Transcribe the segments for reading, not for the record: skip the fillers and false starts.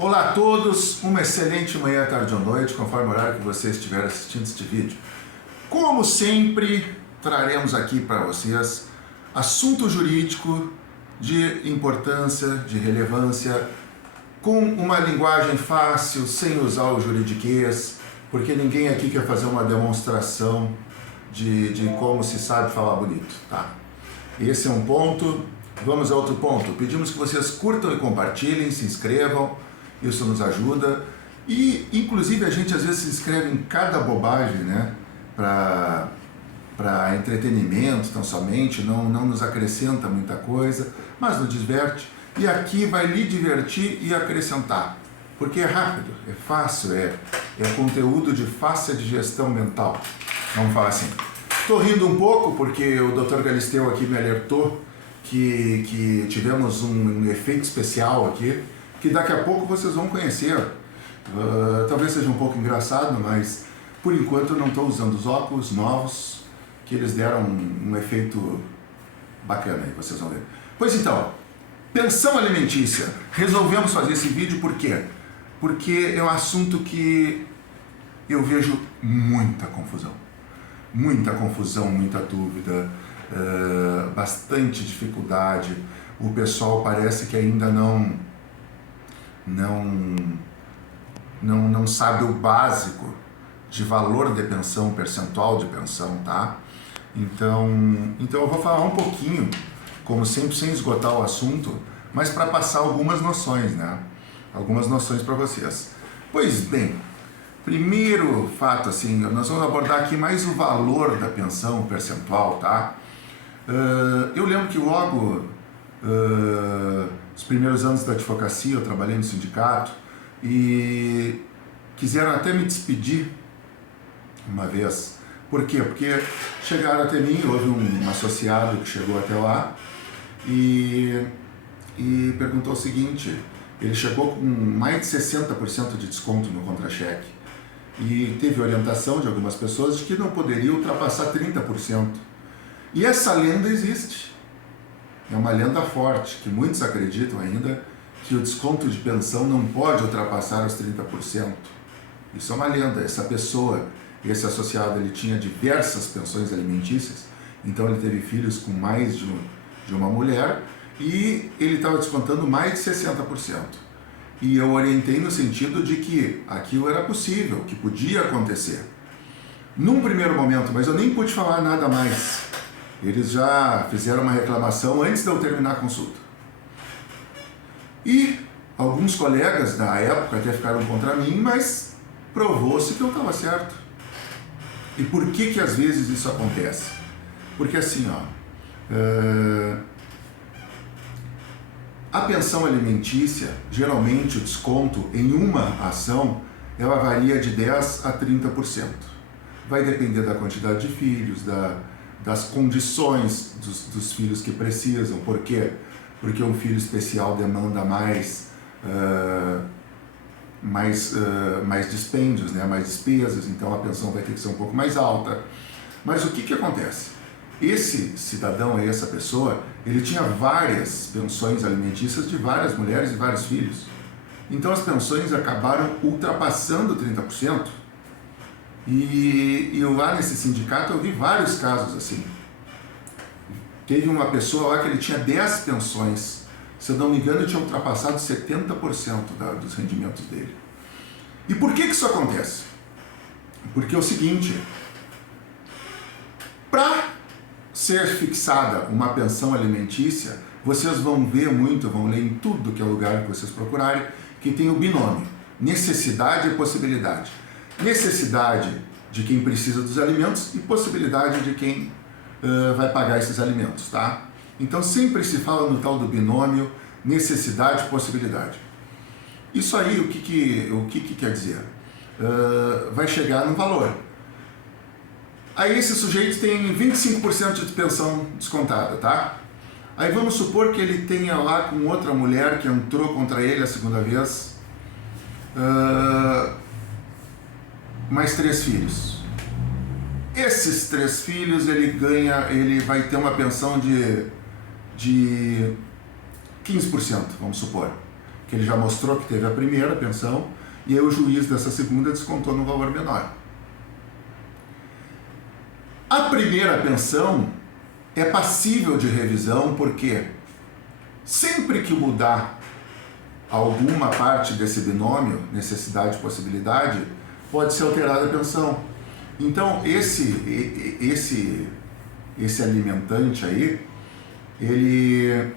Olá a todos, uma excelente manhã, tarde ou noite, conforme o horário que você estiver assistindo este vídeo. Como sempre, traremos aqui para vocês assunto jurídico de importância, de relevância, com uma linguagem fácil, sem usar o juridiquês, porque ninguém aqui quer fazer uma demonstração de como se sabe falar bonito, tá? Esse é um ponto. Vamos a outro ponto. Pedimos que vocês curtam e compartilhem, se inscrevam, isso nos ajuda. E, inclusive, a gente às vezes se inscreve em cada bobagem, né? Para entretenimento, tão somente, não nos acrescenta muita coisa, mas nos diverte. E aqui vai lhe divertir e acrescentar, porque é rápido, é fácil, é conteúdo de fácil digestão mental. Vamos falar assim. Estou rindo um pouco porque o Dr. Galisteu aqui me alertou que tivemos um efeito especial aqui, que daqui a pouco vocês vão conhecer. Talvez seja um pouco engraçado, mas por enquanto eu não estou usando os óculos novos, que eles deram um efeito bacana aí, vocês vão ver. Pois então, pensão alimentícia. Resolvemos fazer esse vídeo por quê? Porque é um assunto que eu vejo muita confusão, muita dúvida, bastante dificuldade. O pessoal parece que ainda não sabe o básico de valor de pensão, percentual de pensão, tá? Então eu vou falar um pouquinho, como sempre, sem esgotar o assunto, mas para passar algumas noções, né? Algumas noções para vocês. Pois bem, primeiro fato, assim, nós vamos abordar aqui mais o valor da pensão, percentual, tá? Eu lembro que logo, os primeiros anos da advocacia, eu trabalhei no sindicato e quiseram até me despedir uma vez. Por quê? Porque chegaram até mim, houve um associado que chegou até lá e perguntou o seguinte: ele chegou com mais de 60% de desconto no contra-cheque e teve orientação de algumas pessoas de que não poderia ultrapassar 30%. E essa lenda existe. É uma lenda forte, que muitos acreditam ainda que o desconto de pensão não pode ultrapassar os 30%. Isso é uma lenda. Essa pessoa, esse associado, ele tinha diversas pensões alimentícias, então ele teve filhos com mais de uma mulher e ele estava descontando mais de 60%. E eu orientei no sentido de que aquilo era possível, que podia acontecer. Num primeiro momento, mas eu nem pude falar nada mais. Eles já fizeram uma reclamação antes de eu terminar a consulta. E alguns colegas da época até ficaram contra mim, mas provou-se que eu estava certo. E por que às vezes isso acontece? Porque assim, a pensão alimentícia, geralmente o desconto em uma ação, ela varia de 10% a 30%. Vai depender da quantidade de filhos, das condições dos filhos que precisam. Por quê? Porque um filho especial demanda mais dispêndios, né? Mais despesas, então a pensão vai ter que ser um pouco mais alta. Mas o que acontece? Esse cidadão, essa pessoa, ele tinha várias pensões alimentícias de várias mulheres e vários filhos. Então as pensões acabaram ultrapassando 30%. E eu lá nesse sindicato eu vi vários casos assim. Teve uma pessoa lá que ele tinha 10 pensões. Se eu não me engano, ele tinha ultrapassado 70% dos rendimentos dele. E por que isso acontece? Porque é o seguinte: para ser fixada uma pensão alimentícia, vocês vão ver muito, vão ler em tudo que é lugar que vocês procurarem, que tem o binômio necessidade e possibilidade. Necessidade de quem precisa dos alimentos e possibilidade de quem vai pagar esses alimentos, tá? Então sempre se fala no tal do binômio necessidade e possibilidade. Isso aí, o que quer dizer? Vai chegar no valor. Aí esse sujeito tem 25% de pensão descontada, tá? Aí vamos supor que ele tenha lá com outra mulher que entrou contra ele a segunda vez, mais 3 filhos. Esses 3 filhos ele vai ter uma pensão de 15%, vamos supor. que ele já mostrou que teve a primeira pensão, e aí o juiz dessa segunda descontou no valor menor. A primeira pensão é passível de revisão porque sempre que mudar alguma parte desse binômio, necessidade e possibilidade, pode ser alterada a pensão. Então, esse alimentante aí, ele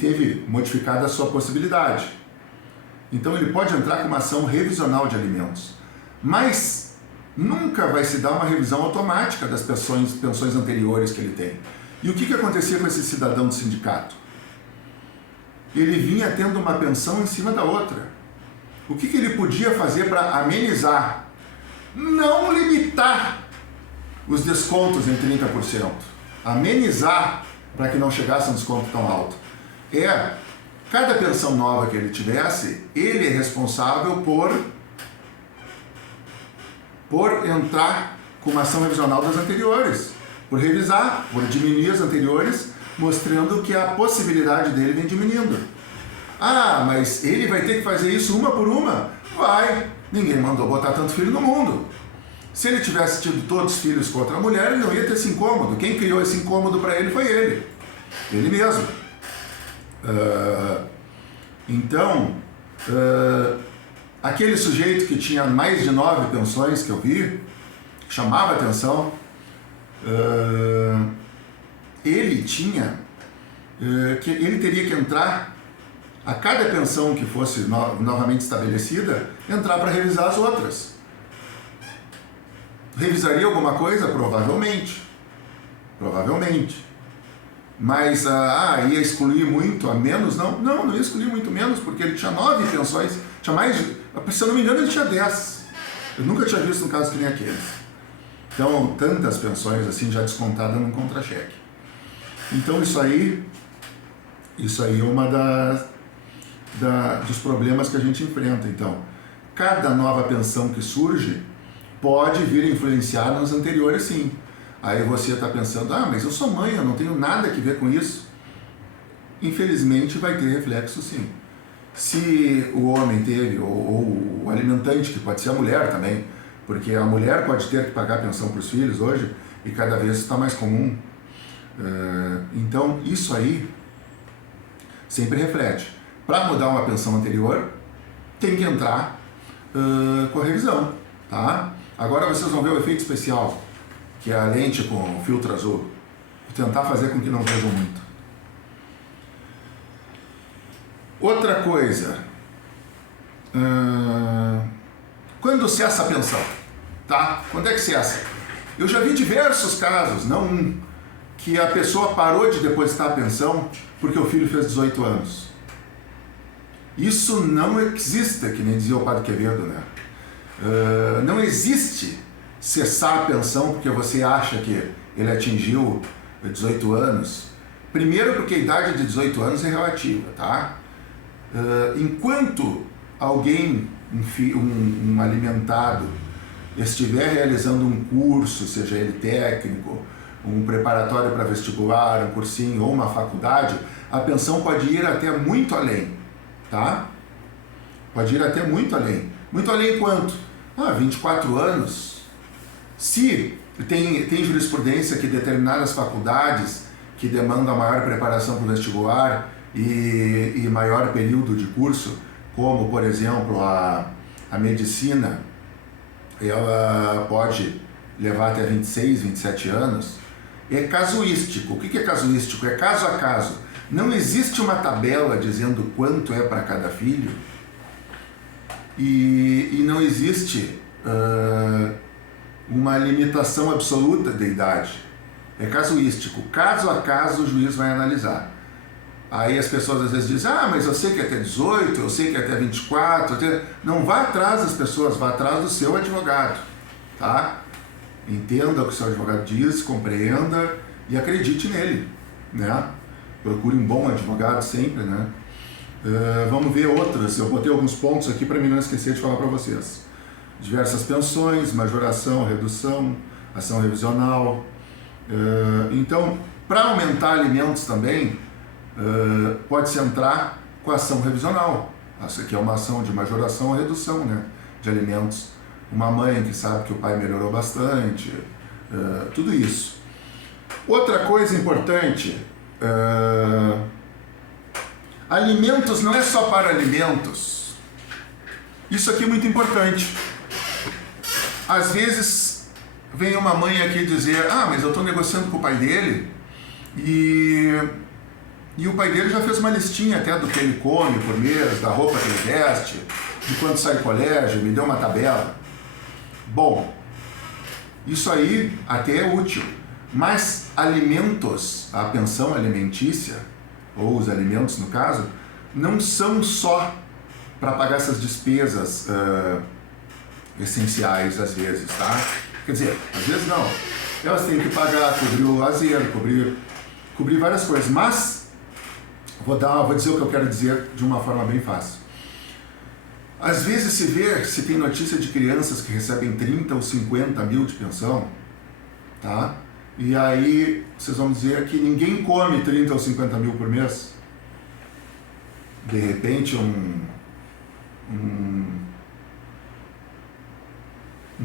teve modificada a sua possibilidade. Então, ele pode entrar com uma ação revisional de alimentos. Mas nunca vai se dar uma revisão automática das pensões anteriores que ele tem. E o que acontecia com esse cidadão do sindicato? Ele vinha tendo uma pensão em cima da outra. O que ele podia fazer para amenizar? Não limitar os descontos em 30%. Amenizar para que não chegasse a um desconto tão alto. Cada pensão nova que ele tivesse, ele é responsável por entrar com uma ação revisional das anteriores, por revisar, por diminuir as anteriores, mostrando que a possibilidade dele vem diminuindo. Ah, mas ele vai ter que fazer isso uma por uma? Vai! Ninguém mandou botar tanto filho no mundo. Se ele tivesse tido todos os filhos com outra mulher, ele não ia ter esse incômodo. Quem criou esse incômodo para ele foi ele. Ele mesmo. Então, aquele sujeito que tinha mais de 9 pensões que eu vi, chamava atenção, ele teria que entrar, a cada pensão que fosse novamente estabelecida, entrar para revisar as outras. Revisaria alguma coisa? Provavelmente. Mas ia excluir muito a menos? Não ia excluir muito menos, porque ele tinha 9 pensões, tinha mais de, se eu não me engano, ele tinha 10. Eu nunca tinha visto um caso que nem aqueles. Então, tantas pensões assim já descontadas num contra-cheque. Então, isso aí é uma dos problemas que a gente enfrenta. Então, cada nova pensão que surge pode vir a influenciar nas anteriores, sim. Aí você está pensando, mas eu sou mãe, eu não tenho nada a ver com isso. Infelizmente vai ter reflexo, sim. Se o homem teve, ou o alimentante, que pode ser a mulher também, porque a mulher pode ter que pagar pensão para os filhos hoje, e cada vez está mais comum. Então, isso aí sempre reflete. Para mudar uma pensão anterior, tem que entrar com a revisão, tá? Agora vocês vão ver o efeito especial, que é a lente com filtro azul. Vou tentar fazer com que não vejam muito. Outra coisa, quando cessa a pensão, tá? Quando é que cessa? Eu já vi diversos casos, não um, que a pessoa parou de depositar a pensão porque o filho fez 18 anos. Isso não existe, que nem dizia o padre Quevedo, né? Não existe cessar a pensão porque você acha que ele atingiu 18 anos. Primeiro porque a idade de 18 anos é relativa, tá? Enquanto alguém, um alimentado, estiver realizando um curso, seja ele técnico, um preparatório para vestibular, um cursinho ou uma faculdade, a pensão pode ir até muito além, tá? Pode ir até muito além. Muito além quanto? 24 anos. Se tem jurisprudência que determinadas faculdades que demandam maior preparação para o vestibular e maior período de curso, como, por exemplo, a medicina, ela pode levar até 26, 27 anos, é casuístico. O que é casuístico? É caso a caso. Não existe uma tabela dizendo quanto é para cada filho e não existe uma limitação absoluta de idade. É casuístico. Caso a caso o juiz vai analisar. Aí as pessoas às vezes dizem, mas eu sei que é até 18, eu sei que é até 24, não vá atrás das pessoas, vá atrás do seu advogado, tá? Entenda o que o seu advogado diz, compreenda e acredite nele, né? Procure um bom advogado sempre, né? Vamos ver outras, eu botei alguns pontos aqui para mim não esquecer de falar para vocês. Diversas pensões, majoração, redução, ação revisional. Então, para aumentar alimentos também, pode-se entrar com a ação revisional. Essa aqui é uma ação de majoração ou redução, né, de alimentos. Uma mãe que sabe que o pai melhorou bastante, tudo isso. Outra coisa importante, alimentos não é só para alimentos. Isso aqui é muito importante. Às vezes vem uma mãe aqui dizer, mas eu estou negociando com o pai dele e o pai dele já fez uma listinha até do que ele come por mês, da roupa que ele veste, de quando sai do colégio, me deu uma tabela. Bom, isso aí até é útil, mas alimentos, a pensão alimentícia, ou os alimentos no caso, não são só para pagar essas despesas essenciais às vezes, tá? Quer dizer, às vezes não. Elas têm que pagar, cobrir o lazer, cobrir várias coisas, mas vou dizer o que eu quero dizer de uma forma bem fácil. Às vezes se tem notícia de crianças que recebem 30 ou 50 mil de pensão, tá? E aí vocês vão dizer que ninguém come 30 ou 50 mil por mês. De repente um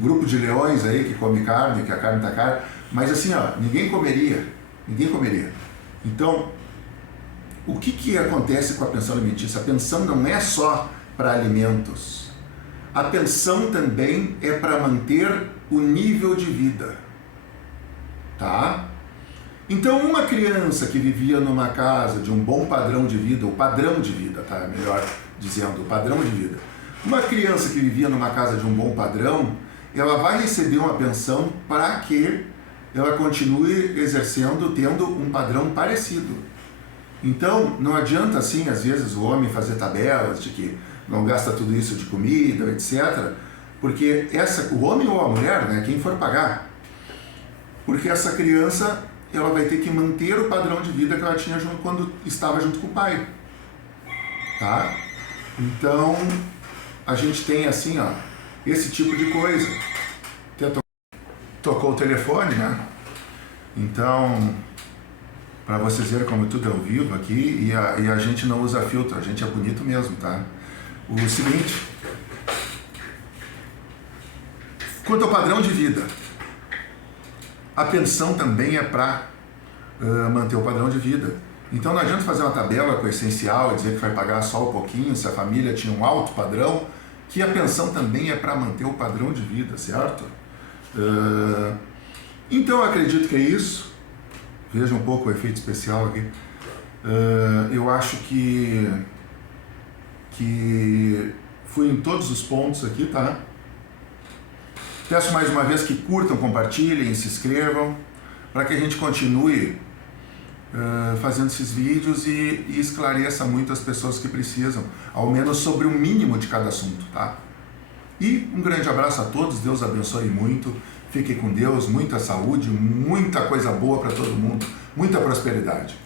grupo de leões aí que come carne, que a carne tá cara, mas assim, ninguém comeria. Então, o que acontece com a pensão alimentícia? A pensão não é só para alimentos. A pensão também é para manter o nível de vida, tá? Então, uma criança que vivia numa casa de um bom padrão de vida, o padrão de vida, tá? Melhor dizendo, o padrão de vida. Uma criança que vivia numa casa de um bom padrão, ela vai receber uma pensão para que ela continue exercendo, tendo um padrão parecido. Então, não adianta assim, às vezes, o homem fazer tabelas de que não gasta tudo isso de comida, etc. Porque o homem ou a mulher, né, quem for pagar, porque essa criança, ela vai ter que manter o padrão de vida que ela tinha quando estava junto com o pai, tá? Então, a gente tem assim, esse tipo de coisa. Tocou o telefone, né? Então, para vocês verem como tudo é ao vivo aqui, e a gente não usa filtro, a gente é bonito mesmo, tá? O seguinte, quanto ao padrão de vida, a pensão também é para manter o padrão de vida. Então não adianta fazer uma tabela com o essencial e dizer que vai pagar só um pouquinho, se a família tinha um alto padrão, que a pensão também é para manter o padrão de vida, certo? Então eu acredito que é isso. Veja um pouco o efeito especial aqui. Eu acho que fui em todos os pontos aqui, tá? Peço mais uma vez que curtam, compartilhem, se inscrevam, para que a gente continue fazendo esses vídeos e esclareça muito as pessoas que precisam, ao menos sobre o mínimo de cada assunto, tá? E um grande abraço a todos, Deus abençoe muito, fiquem com Deus, muita saúde, muita coisa boa para todo mundo, muita prosperidade.